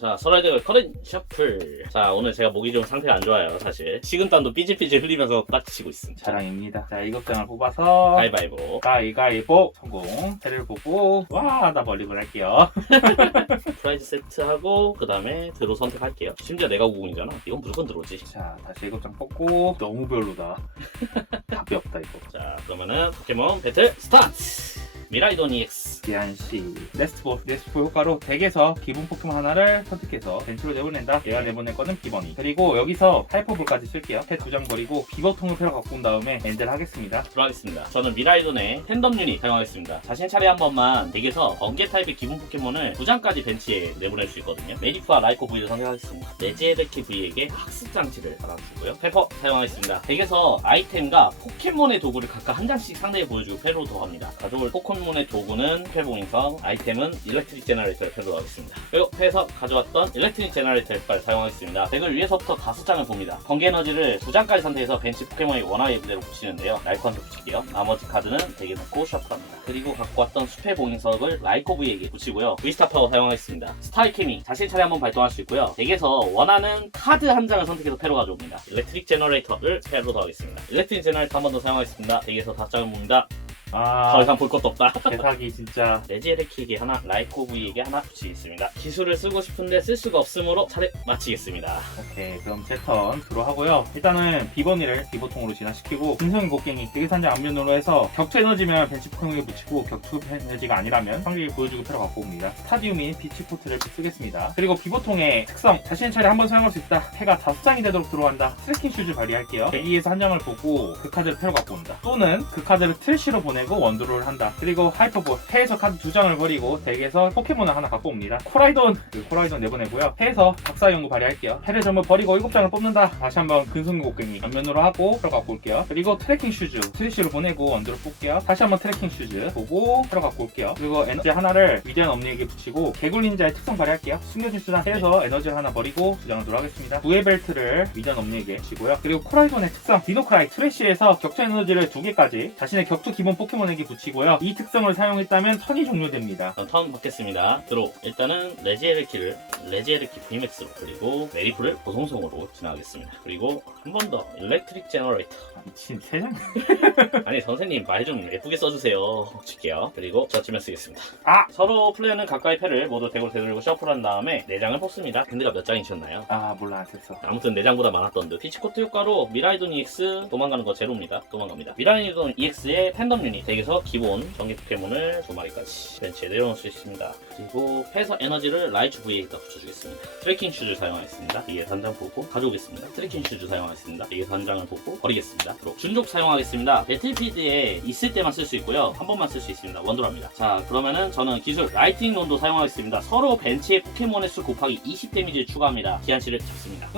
자, 서라이드가 커렌 셔플. 자, 오늘 제가 목이 좀 상태가 안 좋아요, 사실. 식은땀도 삐질삐질 흘리면서 딱지치고 있습니다. 자랑입니다. 자, 이것장을 뽑아서 가위바위보. 가위가위보 성공. 패를 보고 와, 나 멀리걸 할게요. 프라이즈 세트하고, 그 다음에 드로 선택할게요. 심지어 내가 50이잖아. 이건 무조건 드로지. 자, 다시 이것장 뽑고 너무 별로다. 답이 없다 이거. 자, 그러면은 포켓몬 배틀 스타트! 미라이돈 EX. 기한씨 레스트볼 레스트볼 효과로 덱에서 기본 포켓몬 하나를 선택해서 벤치로 내보낸다 얘가 내보낼 거는 비버니 그리고 여기서 하이퍼볼까지 쓸게요 펫두장 버리고 비버통을 패러 갖고 온 다음에 엔젤 하겠습니다 들어가겠습니다. 저는 미라이돈의 팬덤 유닛 사용하겠습니다. 자신 차례 한 번만 덱에서 번개 타입의 기본 포켓몬을 두 장까지 벤치에 내보낼 수 있거든요. 메디프와 라이코 V를 선택하겠습니다. 레지에베키 V에게 학습 장치를 달아주고요. 페퍼 사용하겠습니다. 덱에서 아이템과 포켓몬의 도구를 각각 한 장씩 상대에 보여주고 패로 더합니다. 가져올 포켓몬 의 도구는 패봉인성, 아이템은 일렉트릭 제너레이터를 패로 하겠습니다. 그리고 패에서 가져왔던 일렉트릭 제너레이터 효과를 사용하겠습니다. 덱을 위에서부터 다섯 장을 봅니다. 번개 에너지를 두 장까지 선택해서 벤치 포켓몬의 원하의 무대로 붙이는데요. 라이코한테 붙일게요. 나머지 카드는 덱에 놓고 셔플합니다. 그리고 갖고 왔던 숲의 봉인석을 라이코 V에게 붙이고요. V스타 파워 사용하겠습니다. 스타일케미 자신 차례 한번 발동할 수 있고요. 덱에서 원하는 카드 한 장을 선택해서 패로 가져옵니다. 일렉트릭 제너레이터를 패로 더하겠습니다. 일렉트릭 제너레이터 한 번 더 사용하겠습니다. 덱에서 다섯 장을 봅니다. 더 아 이상 볼 것도 없다. 대사기 진짜. 레지에레키에게 하나, 라이코 V에게 하나 붙이겠습니다. 기술을 쓰고 싶은데 쓸 수가 없으므로 차례 마치겠습니다. 오케이 그럼 제턴 들어 하고요. 일단은 비버니를 비버통으로 진화시키고 금성이 곡괭이 되게 산장 앞면으로 해서 격투 에너지면 벤치 포켓몬에 붙이고 격투 에너지가 아니라면 상대에게 보여주고 패러 갖고 옵니다. 스타디움인 비치코트를 쓰겠습니다. 그리고 비버통의 특성 자신의 차례 한 번 사용할 수 있다. 패가 다섯 장이 되도록 들어간다. 스트레킹 슈즈 발휘할게요. 대기에서 한 장을 보고 그 카드를 패러 갖고 온다. 또는 그 카드를 트래쉬로 보내 고 원드로를 한다. 그리고 하이퍼볼 패에서 카드 두 장을 버리고 덱에서 포켓몬을 하나 갖고 옵니다. 코라이돈 그 코라이돈 내보내고요. 패에서 박사 연구 발휘할게요. 패를 전부 버리고 일곱 장을 뽑는다. 다시 한번 근성기 곡괭이 앞면으로 하고 패러 갖고 올게요. 그리고 트래킹 슈즈 트래쉬로 보내고 원드로 뽑게요. 다시 한번 트래킹 슈즈 보고 패러 갖고 올게요. 그리고 에너지 하나를 위대한 엄니에게 붙이고 개굴린자의 특성 발휘할게요. 숨겨진 수단 패에서 에너지를 하나 버리고 두 장을 돌아가겠습니다. 두의 벨트를 위대한 엄니에게 붙이고요. 그리고 코라이돈의 특성 디노크라이 트래쉬에서 격투 에너지를 두 개까지 자신의 격투 기본 포켓 몬에게 붙이고요 이 특성을 사용했다면 턴이 종료됩니다 그럼 턴 받겠습니다. 드로. 일단은 레지에르키를 레지에르키 VMAX로 그리고 메리프를 보송성으로 진화하겠습니다. 그리고 한 번 더 일렉트릭 제너레이터. 아, 미친 세장 아니 선생님 말 좀 예쁘게 써주세요. 칠게요. 그리고 저쯤에 쓰겠습니다. 아! 서로 플레이어는 각각의 패를 모두 대고 되돌리고 셔플한 다음에 4장을 뽑습니다. 근데가 몇 장이셨나요? 아 몰라 안 썼어 아무튼 4장보다 많았던 듯 피치코트 효과로 미라이돈 EX 도망가는 거 제로입니다. 도망갑니다. 미라이돈 EX의 팬덤 유닛 덱에서 기본 전기 포켓몬을 두 마리까지 벤치에 내려놓을 수 있습니다. 그리고 패서 에너지를 라이츠 V에다 붙여주겠습니다. 트래킹 슈즈 사용하겠습니다. 이게 단장 보고 가져오겠습니다. 트래킹 슈즈 사용하겠습니다. 이게 단장을 보고 버리겠습니다. 그리고 준족 사용하겠습니다. 배틀필드에 있을 때만 쓸 수 있고요. 한 번만 쓸 수 있습니다. 원도랍니다. 자 그러면은 저는 기술 라이팅 론도 사용하겠습니다. 서로 벤치에 포켓몬의 수 곱하기 20 데미지를 추가합니다. 기한치를 잡습니다.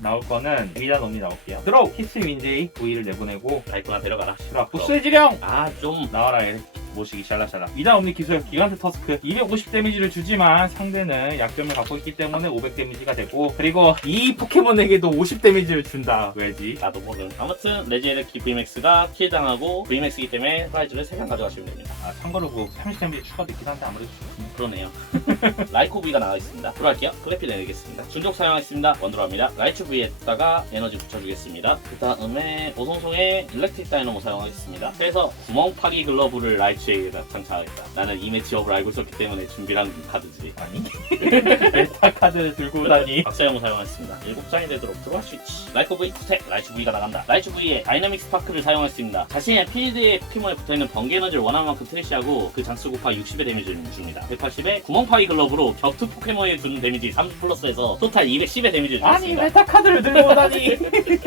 나올 거는 미다 놈이 나올게요 드로우 키스 윈제이 V를 내보내고 라이트나 데려가라. 자 보스의 지령 아, 좀. 나와라 이 모시기 샬라샬라 미다 옴니 기술 기간트 터스크 250 데미지를 주지만 상대는 약점을 갖고 있기 때문에 500 데미지가 되고 그리고 이 포켓몬에게도 50 데미지를 준다 왜지? 나도 모르는. 아무튼, 레지에르키 VMAX가 킬 당하고, VMAX이기 때문에 프라이즈를 3장 가져가시면 됩니다. 아 참고로 그 30 데미지 추가도 있긴 한데 아무래도 좋습니다 그러네요. 라이코비가 나와 있습니다. 들어갈게요. 클래피 내리겠습니다. 준족 사용하겠습니다. 원들어갑니다. 라이츠 V에다가 에너지 붙여주겠습니다. 그 다음에 오송송의 일렉트릭 다이너모 사용하겠습니다. 그래서 구멍 파기 글러브를 라이츠 에다 장착하겠다. 나는 이 매치업을 알고 있었기 때문에 준비한 카드지. 아니 메타 카드를 들고 오다니 박사용을 사용하겠습니다. 7장이 되도록 들어갈 수 있지. 라이코 V 스택, 라이츠 V가 나간다. 라이츠 V에 다이나믹 스파크를 사용했습니다. 자신의 필드에 포켓몬에 붙어있는 번개 에너지를 원하는 만큼 트래시하고 그 장수 곱하 60의 데미지를 줍니다. 180에 구멍파이 글러브로 격투 포켓몬에 주는 데미지 30 플러스에서 토탈 210의 데미지를 아니 주습니다 메타 카드를 들고 오다니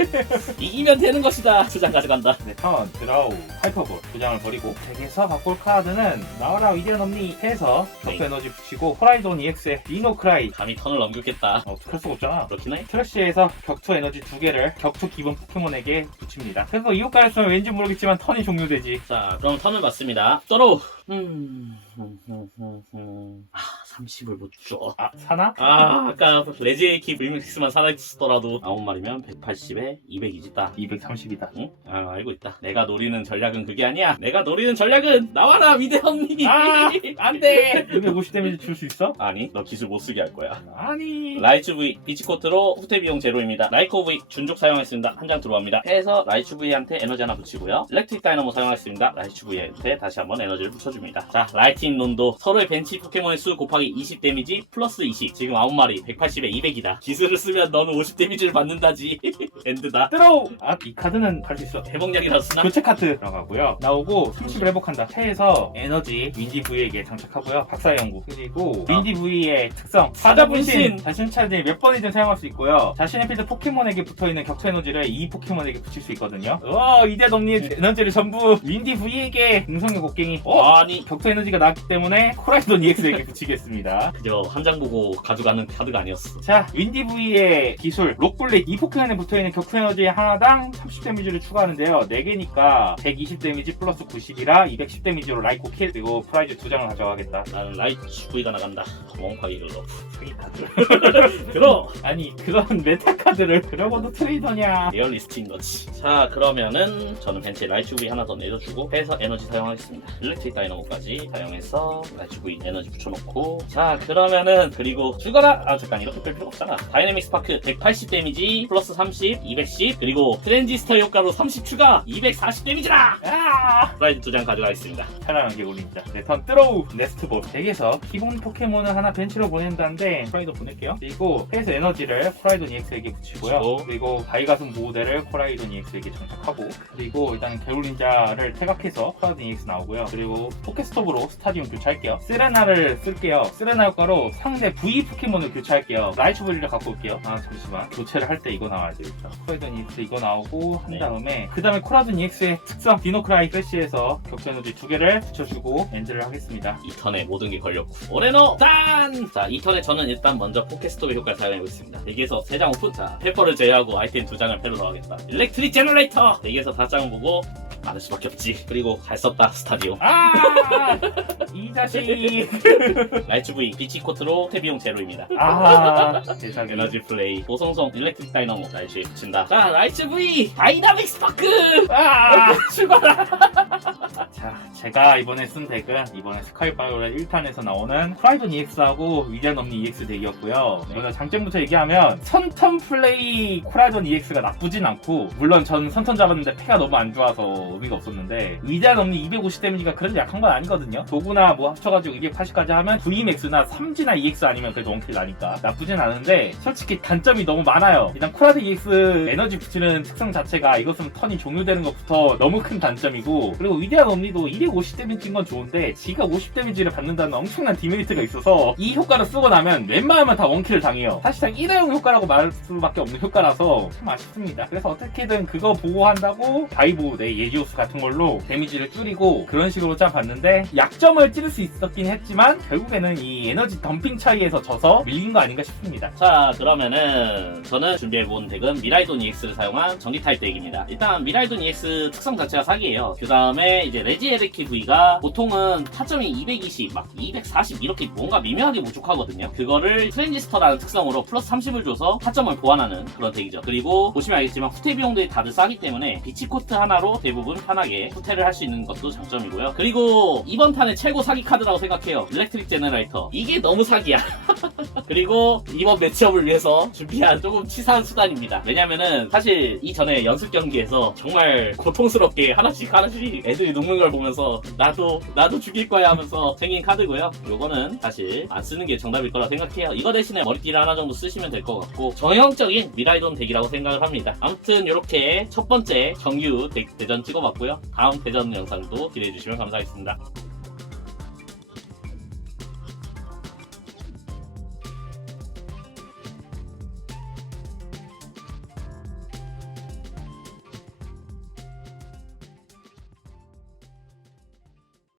이기면 되는 것이다. 수장 가져간다. 네, 턴, 드라우, 하이퍼볼 두 장을 버리고 덱에서 갖고 올 카드는 나와라 위대한 엄니 해서 격투 네. 에너지 붙이고 호라이돈 EX의 리노크라이 감히 턴을 넘겼겠다. 어, 어떡할 수가 없잖아 그렇긴 해. 트래쉬에서 격투 에너지 두 개를 격투 기본 포켓몬에게 붙입니다. 그래서 이 효과를 쓰면 왠지 모르겠지만 턴이 종료되지. 자, 그럼 턴을 받습니다. 떨어. 음, 음, 음, 음, 음. 아, 30을 못 줘. 아 사나? 아, 아까 레지에이키 VMAX만 살아있었더라도 아홉 마리면 180에 200이지 따. 230이다. 응? 아, 알고 있다. 내가 노리는 전략은 그게 아니야. 내가 노리는 전략은 나와라 위대언니. 아 안 돼. 250 데미지 줄 수 있어? 아니, 너 기술 못 쓰게 할 거야. 아니. 라이츠 V 비치코트로 후퇴 비용 제로입니다. 라이코 V 준족 사용했습니다. 한 장 들어갑니다. 해서 라이츠 V한테 에너지 하나 붙이고요. 일렉트릭 다이너모 사용했습니다. 라이츠 V한테 다시 한번 에너지를 붙여줍니다. 자, 라이팅 론도 서로의 벤치 포켓몬의 수 곱 하기 20 데미지 플러스 20. 지금 9마리 180에 200이다. 기술을 쓰면 너는 50 데미지를 받는다지. 엔드다. 들어. 아이 카드는 갈 수 있어. 해먹약이라도 쓰나? 교체 카트 들어가고요. 나오고 30을 회복한다. 해에서 에너지 윈디 V에게 장착하고요. 박사 연구 그리고 윈디 V의 특성 사자 분신 자신 차례 몇 번이든 사용할 수 있고요. 자신의 필드 포켓몬에게 붙어있는 격투 에너지를 이 포켓몬에게 붙일 수 있거든요. 와 이대 놈니 에너지를 전부 윈디 V에게 공성의 곡괭이. 어? 아니, 격투 에너지가 나왔기 때문에 코라이돈 EX에게 붙이겠습니다. 그저 한 장 보고 가져가는 카드가 아니었어. 자, 윈디 V의 기술 록블릿 이 포켓몬에 붙어있는 격투 에너지 하나당 30 데미지를 추가하는데요. 4개니까 120 데미지 플러스 90이라 210 데미지로 라이코 킬 그리고 프라이즈 2장을 가져가겠다. 나는 라이츠 V가 나간다. 원파기 글로. 사기 카드. 들어! 아니 그런 메타 카드를 그러고도 트레이더냐? 리얼리스트인 거지. 자, 그러면은 저는 벤치에 라이츠 V 하나 더 내려주고 해서 에너지 사용하겠습니다. 일렉트릭 다이너모까지 사용해서 라이츠 V 에너지 붙여놓고 자, 그러면은 그리고 죽어라! 아, 잠깐 이렇게 뺄 필요 없잖아. 다이내믹 스파크 180 데미지 플러스 30, 210 그리고 트랜지스터 효과로 30 추가 240 데미지라! 아! 프라이즈 두 장 가져가겠습니다. 사랑하는 게 올립니다. 네, 턴 뜨로우 네스트볼 덱에서 기본 포켓몬을 하나 벤치로 보낸다는데 프라이도 보낼게요. 그리고 패스 에너지를 코라이돈 EX에게 붙이고요. 붙이고. 그리고 바이가슴 보호대를 코라이돈 EX에게 장착하고 그리고 일단 개울린자를 퇴각해서 코라이돈 EX 나오고요. 그리고 포켓스톱으로 스타디움 교체할게요. 쓰레나를 쓸게요. 쓰레나 효과로 상대 V 포켓몬을 교체할게요. 라이츠 볼리를 갖고 올게요. 아 잠시만 교체를 할 때 이거 나와야 되겠다. 코라이돈 EX 이거 나오고 한 네. 다음에 그 다음에 코라이돈 EX의 특성 디노크라이 프레시에서 격투 에너지 두 개를 붙여주고 엔즈를 하겠습니다. 이 턴에 모든 게 걸렸고 오레노 짠! 자, 이 턴에 저는 일단 먼저 포켓스톱의 효과를 사용하고 있습니다. 여기에서 3장 오픈 자 페퍼를 제외하고 아이템 2장을 패로 넣어야겠다. 일렉트릭 제너레이터! 여기에서 4장 보고 많을 수밖에 없지. 그리고 잘 썼다 스타디오. 아! 이 자식! 라이츠 V 비치 코트로 태비용 제로입니다. 아! 세상에. 에너지 플레이 보송송 일렉트릭 다이너모 라이츠에 붙인다. 자, 라이츠 다이나믹 스파크! 아! 출발아! 자, 제가 이번에 쓴 덱은 이번에 스카이 바이올렛 1탄에서 나오는 프라이돈 EX하고 위대한 엄니 EX 덱이었고요. 네. 먼저 장점부터 얘기하면 선턴 플레이 코라이돈 EX가 나쁘진 않고 물론 전 선턴 잡았는데 패가 너무 안 좋아서 의미가 없었는데 위대한 엄니 250 데미지가 그래도 약한 건 아니거든요. 도구나 뭐 합쳐가지고 280까지 하면 VMAX나 3G나 EX 아니면 그래도 원킬 나니까 나쁘진 않은데 솔직히 단점이 너무 많아요. 일단 코라이돈 EX 에너지 붙이는 특성 자체가 이것은 턴이 종료되는 것부터 너무 큰 단점이고 그리고 위대한 엄니도 250 데미지인 건 좋은데 지가 50 데미지를 받는다는 엄청난 디메리트가 있어서 이 효과를 쓰고 나면 웬만하면 다 원킬을 당해요. 사실상 일회용 효과라고 말할 수밖에 없는 효과라서 좀 아쉽습니다. 그래서 어떻게든 그거 보호한다고 바이보 내 예지오스 같은 걸로 데미지를 줄이고 그런 식으로 짜 봤는데 약점을 찌를 수 있었긴 했지만 결국에는 이 에너지 덤핑 차이에서 져서 밀린 거 아닌가 싶습니다. 자 그러면은 저는 준비해본 덱은 미라이돈 EX를 사용한 전기 타입 덱입니다 일단 미라이돈 EX 특성 자체가 사기예요 그 다음에 이제 레지에레키 V가 보통은 타점이 220, 막 240 이렇게 뭔가 미묘하게 부족하거든요. 그거를 트랜지스터라는 특성으로 플러스 30을 줘서 타점을 보완하는 그런 덱이죠. 그리고 보시면 알겠지만 후퇴 비용들이 다들 싸기 때문에 비치 코트 하나로 대부분 편하게 후퇴를 할 수 있는 것도 장점이고요. 그리고 이번 탄의 최고 사기 카드라고 생각해요. 일렉트릭 제너레이터 이게 너무 사기야. 그리고 이번 매치업을 위해서 준비한 조금 치사한 수단입니다. 왜냐면은 사실 이전에 연습 경기에서 정말 고통스럽게 하나씩 하나씩 애들이 녹는 걸 보 나도 나도 죽일 거야 하면서 생긴 카드고요. 요거는 사실 안 쓰는 게 정답일 거라 생각해요. 이거 대신에 머리띠를 하나 정도 쓰시면 될 것 같고 전형적인 미라이돈 덱이라고 생각을 합니다. 아무튼 이렇게 첫 번째 정규 덱 대전 찍어봤고요. 다음 대전 영상도 기대해 주시면 감사하겠습니다.